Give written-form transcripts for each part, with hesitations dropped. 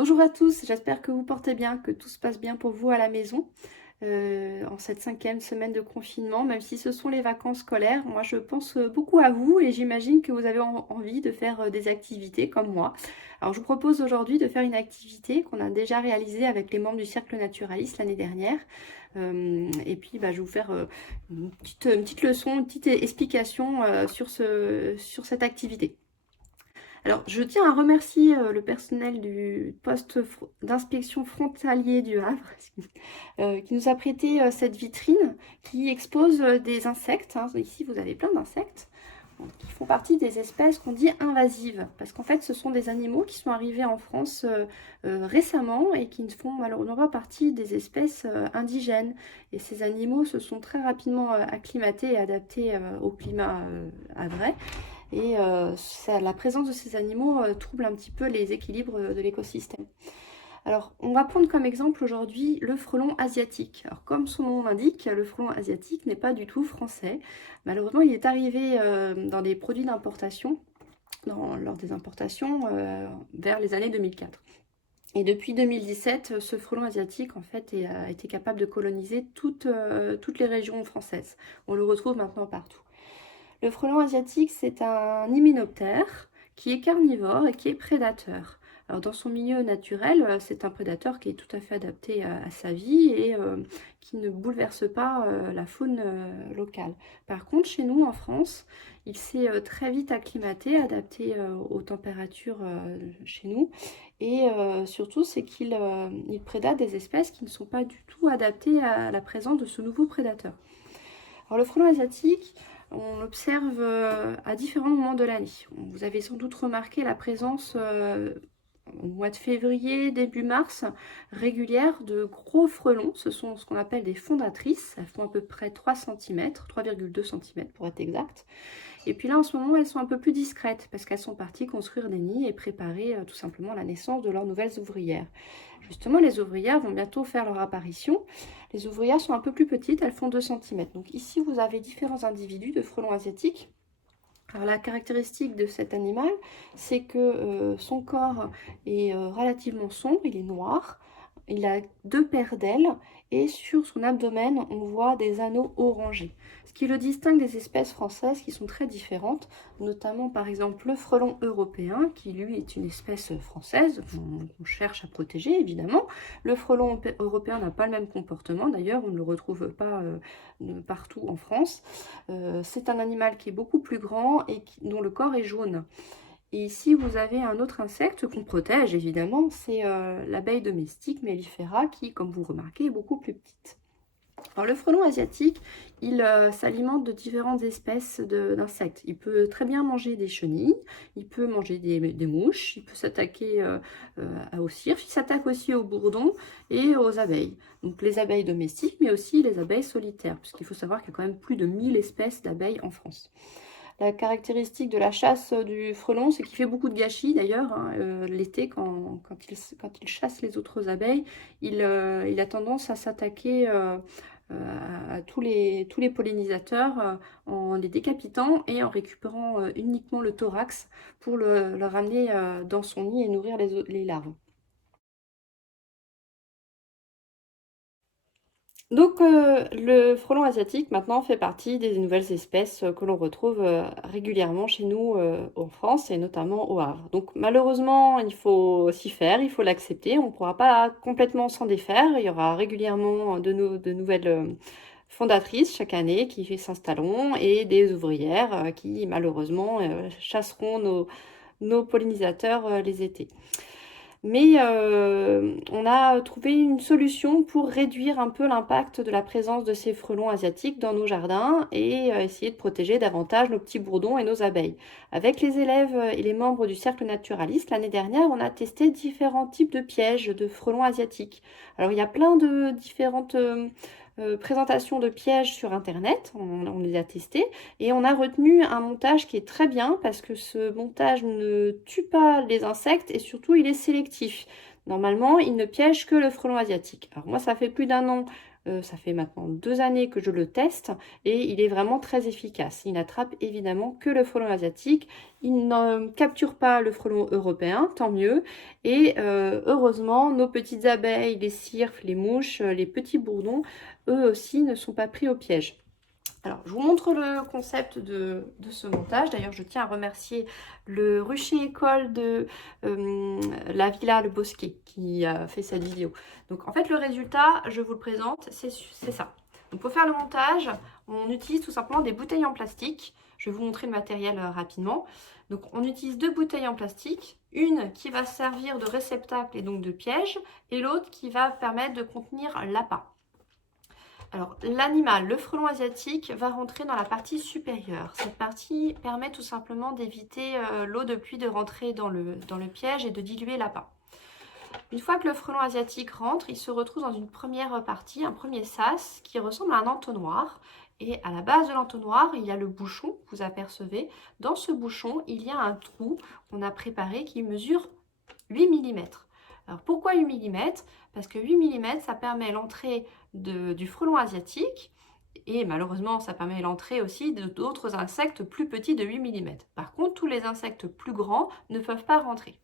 Bonjour à tous, j'espère que vous portez bien, que tout se passe bien pour vous à la maison en cette 5e semaine de confinement, même si ce sont les vacances scolaires. Moi, je pense beaucoup à vous et j'imagine que vous avez envie de faire des activités comme moi. Alors, je vous propose aujourd'hui de faire une activité qu'on a déjà réalisée avec les membres du Cercle Naturaliste l'année dernière. Et puis, je vais vous faire une petite leçon, une petite explication sur cette activité. Alors, je tiens à remercier le personnel du poste d'inspection frontalier du Havre qui nous a prêté cette vitrine qui expose des insectes. Hein. Ici, vous avez plein d'insectes qui font partie des espèces qu'on dit invasives. Parce qu'en fait, ce sont des animaux qui sont arrivés en France récemment et qui ne font malheureusement pas partie des espèces indigènes. Et ces animaux se sont très rapidement acclimatés et adaptés au climat havrais. Et la présence de ces animaux trouble un petit peu les équilibres de l'écosystème. Alors, on va prendre comme exemple aujourd'hui le frelon asiatique. Alors, comme son nom l'indique, le frelon asiatique n'est pas du tout français. Malheureusement, il est arrivé dans des produits d'importation, lors des importations vers les années 2004. Et depuis 2017, ce frelon asiatique, en fait, a été capable de coloniser toutes les régions françaises. On le retrouve maintenant partout. Le frelon asiatique, c'est un hyménoptère qui est carnivore et qui est prédateur. Alors dans son milieu naturel, c'est un prédateur qui est tout à fait adapté à sa vie et qui ne bouleverse pas la faune locale. Par contre, chez nous en France, il s'est très vite acclimaté, adapté aux températures chez nous. Et surtout, c'est qu'il prédate des espèces qui ne sont pas du tout adaptées à la présence de ce nouveau prédateur. Alors le frelon asiatique, on l'observe à différents moments de l'année. Vous avez sans doute remarqué la présence au mois de février, début mars, régulière de gros frelons. Ce sont ce qu'on appelle des fondatrices. Elles font à peu près 3 cm, 3,2 cm pour être exact. Et puis là, en ce moment, elles sont un peu plus discrètes parce qu'elles sont parties construire des nids et préparer tout simplement la naissance de leurs nouvelles ouvrières. Justement, les ouvrières vont bientôt faire leur apparition. Les ouvrières sont un peu plus petites, elles font 2 cm. Donc ici, vous avez différents individus de frelons asiatiques. Alors la caractéristique de cet animal, c'est que son corps est relativement sombre, il est noir, il a 2 paires d'ailes et sur son abdomen, on voit des anneaux orangés. Ce qui le distingue des espèces françaises qui sont très différentes, notamment par exemple le frelon européen, qui lui est une espèce française, qu'on cherche à protéger évidemment. Le frelon européen n'a pas le même comportement, d'ailleurs on ne le retrouve pas partout en France. C'est un animal qui est beaucoup plus grand et dont le corps est jaune. Et ici, vous avez un autre insecte qu'on protège, évidemment, c'est l'abeille domestique mellifera qui, comme vous remarquez, est beaucoup plus petite. Alors, le frelon asiatique, il s'alimente de différentes espèces d'insectes. Il peut très bien manger des chenilles, il peut manger des mouches, il peut s'attaquer aux cirques, il s'attaque aussi aux bourdons et aux abeilles. Donc les abeilles domestiques, mais aussi les abeilles solitaires, puisqu'il faut savoir qu'il y a quand même plus de 1000 espèces d'abeilles en France. La caractéristique de la chasse du frelon, c'est qu'il fait beaucoup de gâchis d'ailleurs. Hein, l'été, quand il chasse les autres abeilles, il a tendance à s'attaquer à tous les pollinisateurs en les décapitant et en récupérant uniquement le thorax pour le ramener dans son nid et nourrir les larves. Donc, le frelon asiatique maintenant fait partie des nouvelles espèces que l'on retrouve régulièrement chez nous en France et notamment au Havre. Donc, malheureusement, il faut s'y faire, il faut l'accepter. On ne pourra pas complètement s'en défaire. Il y aura régulièrement de nouvelles fondatrices chaque année qui s'installeront et des ouvrières qui malheureusement chasseront nos pollinisateurs les étés. Mais on a trouvé une solution pour réduire un peu l'impact de la présence de ces frelons asiatiques dans nos jardins et essayer de protéger davantage nos petits bourdons et nos abeilles. Avec les élèves et les membres du cercle naturaliste, l'année dernière, on a testé différents types de pièges de frelons asiatiques. Alors il y a plein de différentes présentations de pièges sur internet, on les a testés et on a retenu un montage qui est très bien parce que ce montage ne tue pas les insectes et surtout il est sélectif. Normalement, il ne piège que le frelon asiatique. Alors moi, ça fait plus d'1 an Ça fait maintenant 2 années que je le teste et il est vraiment très efficace. Il n'attrape évidemment que le frelon asiatique. Il ne capture pas le frelon européen, tant mieux. Et heureusement, nos petites abeilles, les cirques, les mouches, les petits bourdons, eux aussi ne sont pas pris au piège. Alors, je vous montre le concept de ce montage. D'ailleurs, je tiens à remercier le rucher école de la Villa Le Bosquet qui a fait cette vidéo. Donc, en fait, le résultat, je vous le présente, c'est ça. Donc, pour faire le montage, on utilise tout simplement des bouteilles en plastique. Je vais vous montrer le matériel rapidement. Donc, on utilise 2 bouteilles en plastique. Une qui va servir de réceptacle et donc de piège, et l'autre qui va permettre de contenir l'appât. Alors, l'animal, le frelon asiatique, va rentrer dans la partie supérieure. Cette partie permet tout simplement d'éviter l'eau de pluie de rentrer dans le piège et de diluer l'appât. Une fois que le frelon asiatique rentre, il se retrouve dans une première partie, un premier sas, qui ressemble à un entonnoir. Et à la base de l'entonnoir, il y a le bouchon que vous apercevez. Dans ce bouchon, il y a un trou qu'on a préparé qui mesure 8 mm. Alors pourquoi 8 mm? Parce que 8 mm, ça permet l'entrée du frelon asiatique et malheureusement, ça permet l'entrée aussi d'autres insectes plus petits de 8 mm. Par contre, tous les insectes plus grands ne peuvent pas rentrer.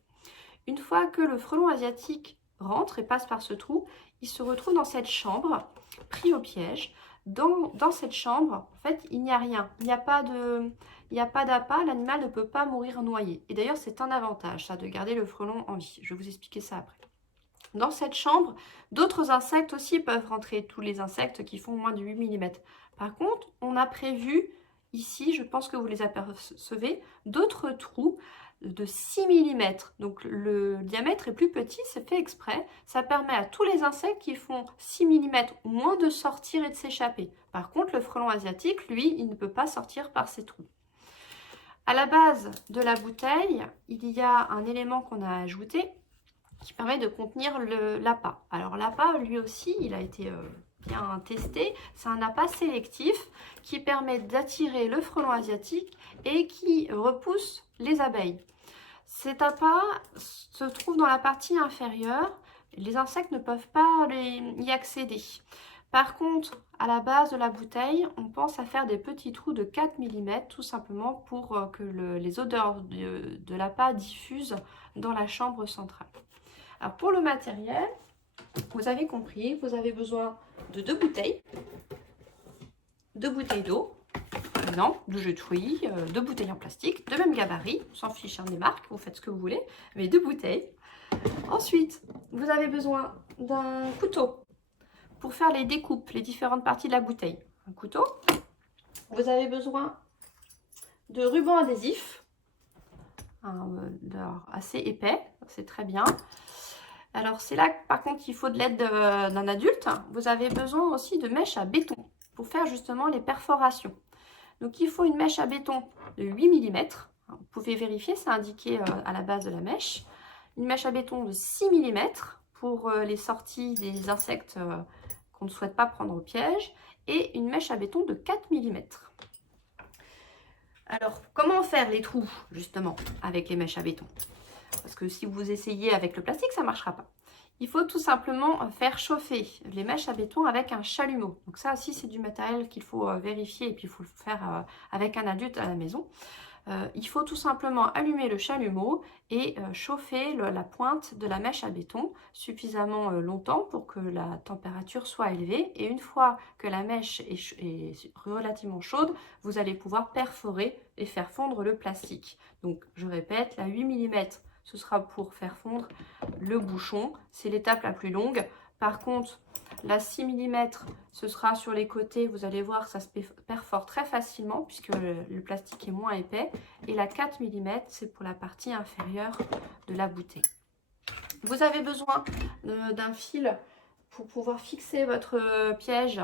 Une fois que le frelon asiatique rentre et passe par ce trou, il se retrouve dans cette chambre, pris au piège. Dans cette chambre, en fait, il n'y a rien. Il n'y a pas d'appât, l'animal ne peut pas mourir noyé. Et d'ailleurs, c'est un avantage, ça, de garder le frelon en vie. Je vais vous expliquer ça après. Dans cette chambre, d'autres insectes aussi peuvent rentrer, tous les insectes qui font moins de 8 mm. Par contre, on a prévu ici, je pense que vous les apercevez, d'autres trous de 6 mm. Donc le diamètre est plus petit, c'est fait exprès. Ça permet à tous les insectes qui font 6 mm ou moins de sortir et de s'échapper. Par contre, le frelon asiatique, lui, il ne peut pas sortir par ces trous. À la base de la bouteille, il y a un élément qu'on a ajouté qui permet de contenir l'appât. Alors l'appât, lui aussi, il a été bien testé. C'est un appât sélectif qui permet d'attirer le frelon asiatique et qui repousse les abeilles. Cet appât se trouve dans la partie inférieure. Les insectes ne peuvent pas y accéder. Par contre, à la base de la bouteille, on pense à faire des petits trous de 4 mm, tout simplement pour que les odeurs de l'appât diffusent dans la chambre centrale. Alors pour le matériel, vous avez compris, vous avez besoin de 2 bouteilles, 2 bouteilles d'eau, par exemple, de jus de fruits, 2 bouteilles en plastique, de même gabarit, on s'en fiche des marques, vous faites ce que vous voulez, mais 2 bouteilles. Ensuite, vous avez besoin d'un couteau pour faire les découpes, les différentes parties de la bouteille. Un couteau. Vous avez besoin de ruban adhésif, assez épais, c'est très bien. Alors c'est là par contre il faut de l'aide d'un adulte. Vous avez besoin aussi de mèches à béton pour faire justement les perforations. Donc il faut une mèche à béton de 8 mm. Vous pouvez vérifier, c'est indiqué à la base de la mèche. Une mèche à béton de 6 mm pour les sorties des insectes qu'on ne souhaite pas prendre au piège. Et une mèche à béton de 4 mm. Alors comment faire les trous justement avec les mèches à béton? Parce que si vous essayez avec le plastique, ça ne marchera pas. Il faut tout simplement faire chauffer les mèches à béton avec un chalumeau. Donc ça aussi, c'est du matériel qu'il faut vérifier et puis il faut le faire avec un adulte à la maison. Il faut tout simplement allumer le chalumeau et chauffer la pointe de la mèche à béton suffisamment longtemps pour que la température soit élevée. Et une fois que la mèche est relativement chaude, vous allez pouvoir perforer et faire fondre le plastique. Donc je répète, la 8 mm, ce sera pour faire fondre le bouchon. C'est l'étape la plus longue. Par contre, la 6 mm, ce sera sur les côtés. Vous allez voir, ça se perfore très facilement puisque le plastique est moins épais. Et la 4 mm, c'est pour la partie inférieure de la bouteille. Vous avez besoin d'un fil pour pouvoir fixer votre piège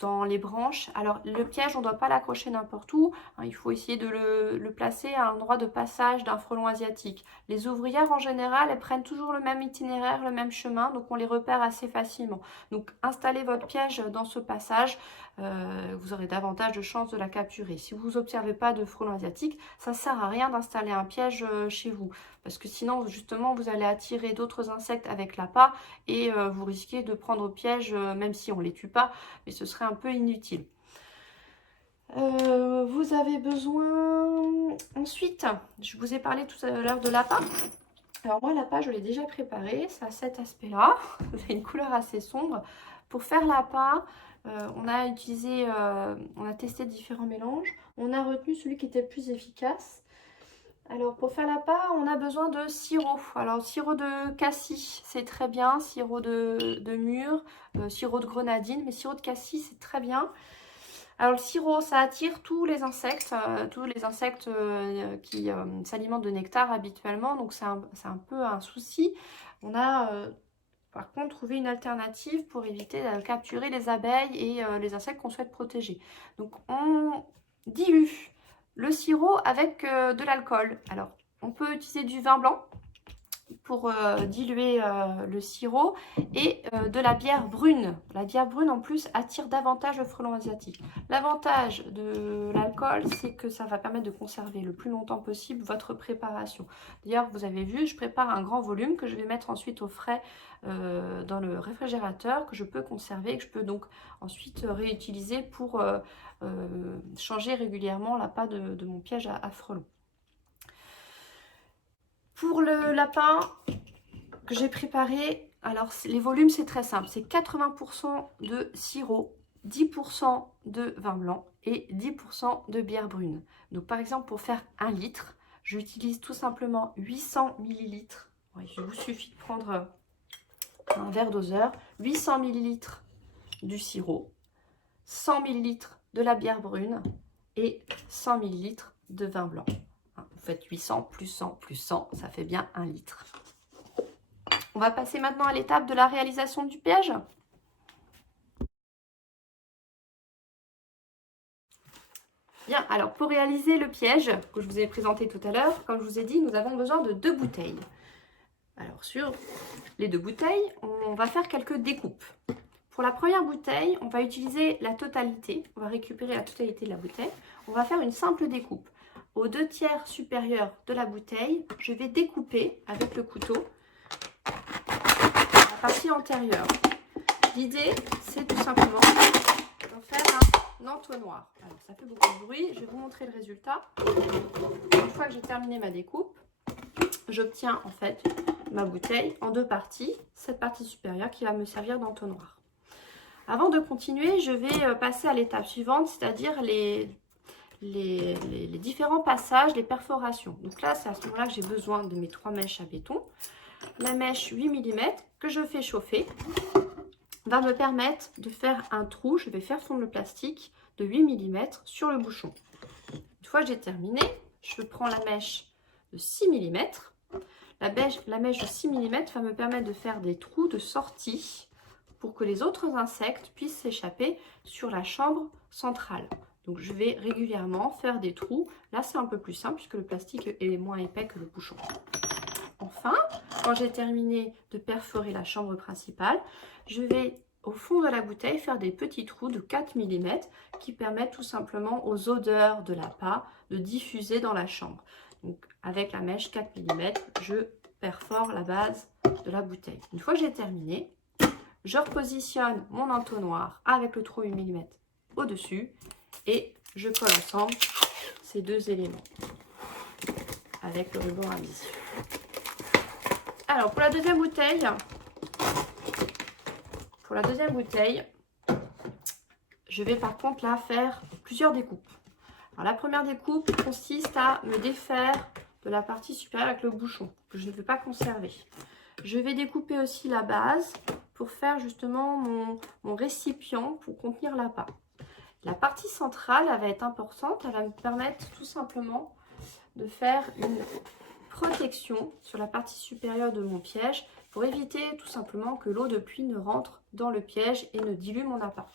dans les branches. Alors le piège, on ne doit pas l'accrocher n'importe où, hein, il faut essayer de le placer à un endroit de passage d'un frelon asiatique. Les ouvrières en général, elles prennent toujours le même itinéraire, le même chemin, donc on les repère assez facilement. Donc installez votre piège dans ce passage, vous aurez davantage de chances de la capturer. Si vous n'observez pas de frelon asiatique, ça ne sert à rien d'installer un piège chez vous, parce que sinon justement vous allez attirer d'autres insectes avec l'appât et vous risquez de prendre au piège, même si on ne les tue pas, mais ce serait un peu inutile. Vous avez besoin... Ensuite, je vous ai parlé tout à l'heure de l'appât. Alors moi, l'appât, je l'ai déjà préparé, ça a cet aspect-là, c'est une couleur assez sombre. Pour faire l'appât, on a testé différents mélanges. On a retenu celui qui était le plus efficace. Alors pour faire l'appât, on a besoin de sirop. Alors sirop de cassis, c'est très bien. Sirop de mûre, sirop de grenadine, mais sirop de cassis, c'est très bien. Alors le sirop, ça attire tous les insectes qui s'alimentent de nectar habituellement. Donc c'est un peu un souci. On a par contre trouvé une alternative pour éviter de capturer les abeilles et les insectes qu'on souhaite protéger. Donc on dilue le sirop avec de l'alcool. Alors, on peut utiliser du vin blanc pour diluer le sirop et de la bière brune. La bière brune, en plus, attire davantage le frelon asiatique. L'avantage de l'alcool, c'est que ça va permettre de conserver le plus longtemps possible votre préparation. D'ailleurs, vous avez vu, je prépare un grand volume que je vais mettre ensuite au frais dans le réfrigérateur, que je peux conserver et que je peux donc ensuite réutiliser pour changer régulièrement l'appât de mon piège à frelons. Pour le lapin que j'ai préparé, alors les volumes c'est très simple, c'est 80% de sirop, 10% de vin blanc et 10% de bière brune. Donc par exemple pour faire 1 litre, j'utilise tout simplement 800 ml. Ouais, il vous suffit de prendre un verre doseur, 800 ml du sirop, 100 ml de la bière brune et 100 ml de vin blanc. Vous faites 800 plus 100 plus 100, ça fait bien 1 litre. On va passer maintenant à l'étape de la réalisation du piège. Bien, alors pour réaliser le piège que je vous ai présenté tout à l'heure, comme je vous ai dit, nous avons besoin de 2 bouteilles. Alors sur les 2 bouteilles, on va faire quelques découpes. Pour la première bouteille, on va utiliser la totalité, on va récupérer la totalité de la bouteille. On va faire une simple découpe. Aux 2/3 supérieurs de la bouteille, je vais découper avec le couteau la partie antérieure. L'idée, c'est tout simplement d'en faire un entonnoir. Alors, ça fait beaucoup de bruit, je vais vous montrer le résultat. Une fois que j'ai terminé ma découpe, j'obtiens en fait ma bouteille en 2 parties. Cette partie supérieure qui va me servir d'entonnoir. Avant de continuer, je vais passer à l'étape suivante, c'est-à-dire les différents passages, les perforations. Donc là, c'est à ce moment-là que j'ai besoin de mes 3 mèches à béton. La mèche 8 mm que je fais chauffer va me permettre de faire un trou. Je vais faire fondre le plastique de 8 mm sur le bouchon. Une fois que j'ai terminé, je prends la mèche de 6 mm. La mèche de 6 mm va me permettre de faire des trous de sortie pour que les autres insectes puissent s'échapper sur la chambre centrale. Donc je vais régulièrement faire des trous. Là c'est un peu plus simple puisque le plastique est moins épais que le bouchon. Enfin, quand j'ai terminé de perforer la chambre principale, je vais au fond de la bouteille faire des petits trous de 4 mm qui permettent tout simplement aux odeurs de l'appât de diffuser dans la chambre. Donc avec la mèche 4 mm, je perfore la base de la bouteille. Une fois que j'ai terminé, je repositionne mon entonnoir avec le trou 8 mm au-dessus et je colle ensemble ces 2 éléments avec le ruban adhésif. Alors pour la deuxième bouteille, je vais par contre là faire plusieurs découpes. Alors la première découpe consiste à me défaire de la partie supérieure avec le bouchon que je ne veux pas conserver. Je vais découper aussi la base pour faire justement mon récipient pour contenir l'appât. La partie centrale, elle va être importante, elle va me permettre tout simplement de faire une protection sur la partie supérieure de mon piège pour éviter tout simplement que l'eau de pluie ne rentre dans le piège et ne dilue mon appât.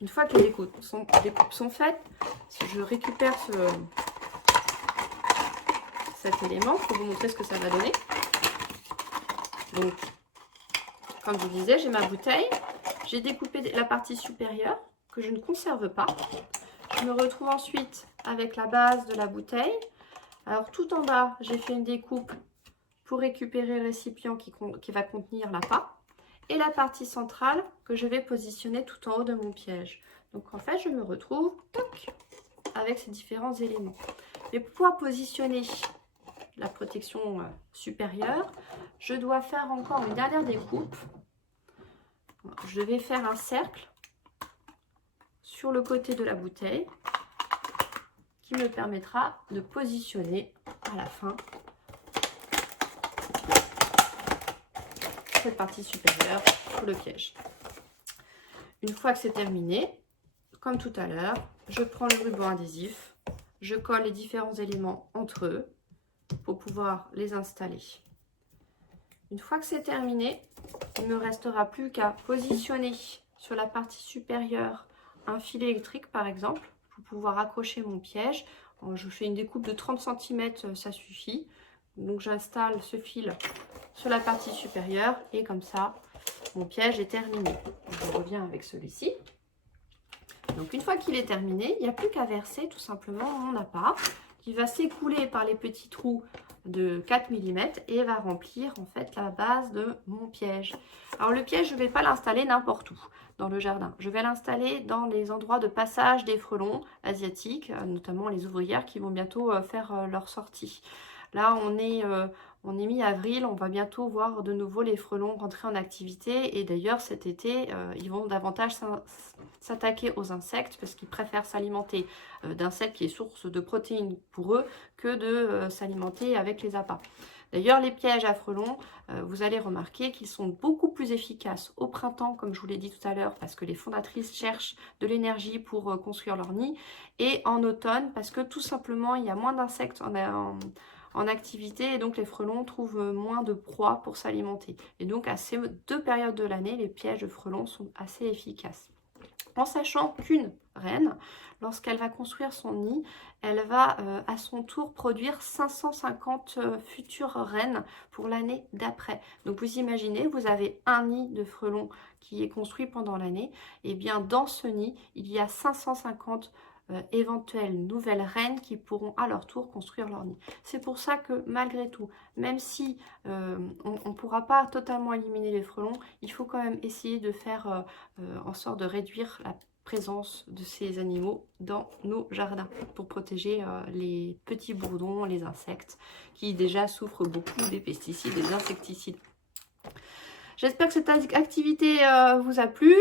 Une fois que les découpes sont faites, je récupère cet élément pour vous montrer ce que ça va donner. Donc, comme je vous disais, j'ai ma bouteille. J'ai découpé la partie supérieure que je ne conserve pas. Je me retrouve ensuite avec la base de la bouteille. Alors, tout en bas, j'ai fait une découpe pour récupérer le récipient qui va contenir la pâte. Et la partie centrale que je vais positionner tout en haut de mon piège. Donc, en fait, je me retrouve avec ces différents éléments. Mais pour pouvoir positionner la protection supérieure, je dois faire encore une dernière découpe. Je vais faire un cercle sur le côté de la bouteille qui me permettra de positionner à la fin cette partie supérieure pour le piège. Une fois que c'est terminé, comme tout à l'heure, je prends le ruban adhésif, je colle les différents éléments entre eux pour pouvoir les installer. Une fois que c'est terminé, il ne me restera plus qu'à positionner sur la partie supérieure un filet électrique par exemple pour pouvoir accrocher mon piège. Je fais une découpe de 30 cm, ça suffit. Donc j'installe ce fil sur la partie supérieure et comme ça mon piège est terminé. Je reviens avec celui-ci. Donc une fois qu'il est terminé, il n'y a plus qu'à verser tout simplement mon appât qui va s'écouler par les petits trous de 4 mm et va remplir en fait la base de mon piège. Alors le piège, je ne vais pas l'installer n'importe où dans le jardin. Je vais l'installer dans les endroits de passage des frelons asiatiques, notamment les ouvrières qui vont bientôt faire leur sortie. Là, on est mi-avril, on va bientôt voir de nouveau les frelons rentrer en activité. Et d'ailleurs, cet été, ils vont davantage s'attaquer aux insectes parce qu'ils préfèrent s'alimenter d'insectes qui est source de protéines pour eux que de s'alimenter avec les appâts. D'ailleurs, les pièges à frelons, vous allez remarquer qu'ils sont beaucoup plus efficaces au printemps, comme je vous l'ai dit tout à l'heure, parce que les fondatrices cherchent de l'énergie pour construire leur nid, et en automne, parce que tout simplement, il y a moins d'insectes en activité et donc les frelons trouvent moins de proies pour s'alimenter. Et donc à ces deux périodes de l'année, les pièges de frelons sont assez efficaces. En sachant qu'une reine, lorsqu'elle va construire son nid, elle va à son tour produire 550 futures reines pour l'année d'après. Donc vous imaginez, vous avez un nid de frelons qui est construit pendant l'année, et bien dans ce nid, il y a 550 éventuelles nouvelles reines qui pourront à leur tour construire leur nid. C'est pour ça que malgré tout, même si on ne pourra pas totalement éliminer les frelons, il faut quand même essayer de faire en sorte de réduire la présence de ces animaux dans nos jardins pour protéger les petits bourdons, les insectes qui déjà souffrent beaucoup des pesticides et des insecticides. J'espère que cette activité vous a plu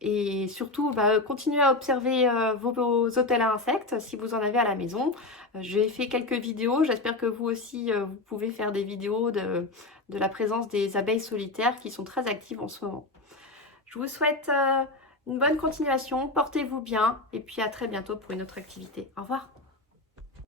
et surtout continuez à observer vos hôtels à insectes si vous en avez à la maison. J'ai fait quelques vidéos, j'espère que vous aussi vous pouvez faire des vidéos de la présence des abeilles solitaires qui sont très actives en ce moment. Je vous souhaite une bonne continuation, portez-vous bien et puis à très bientôt pour une autre activité. Au revoir.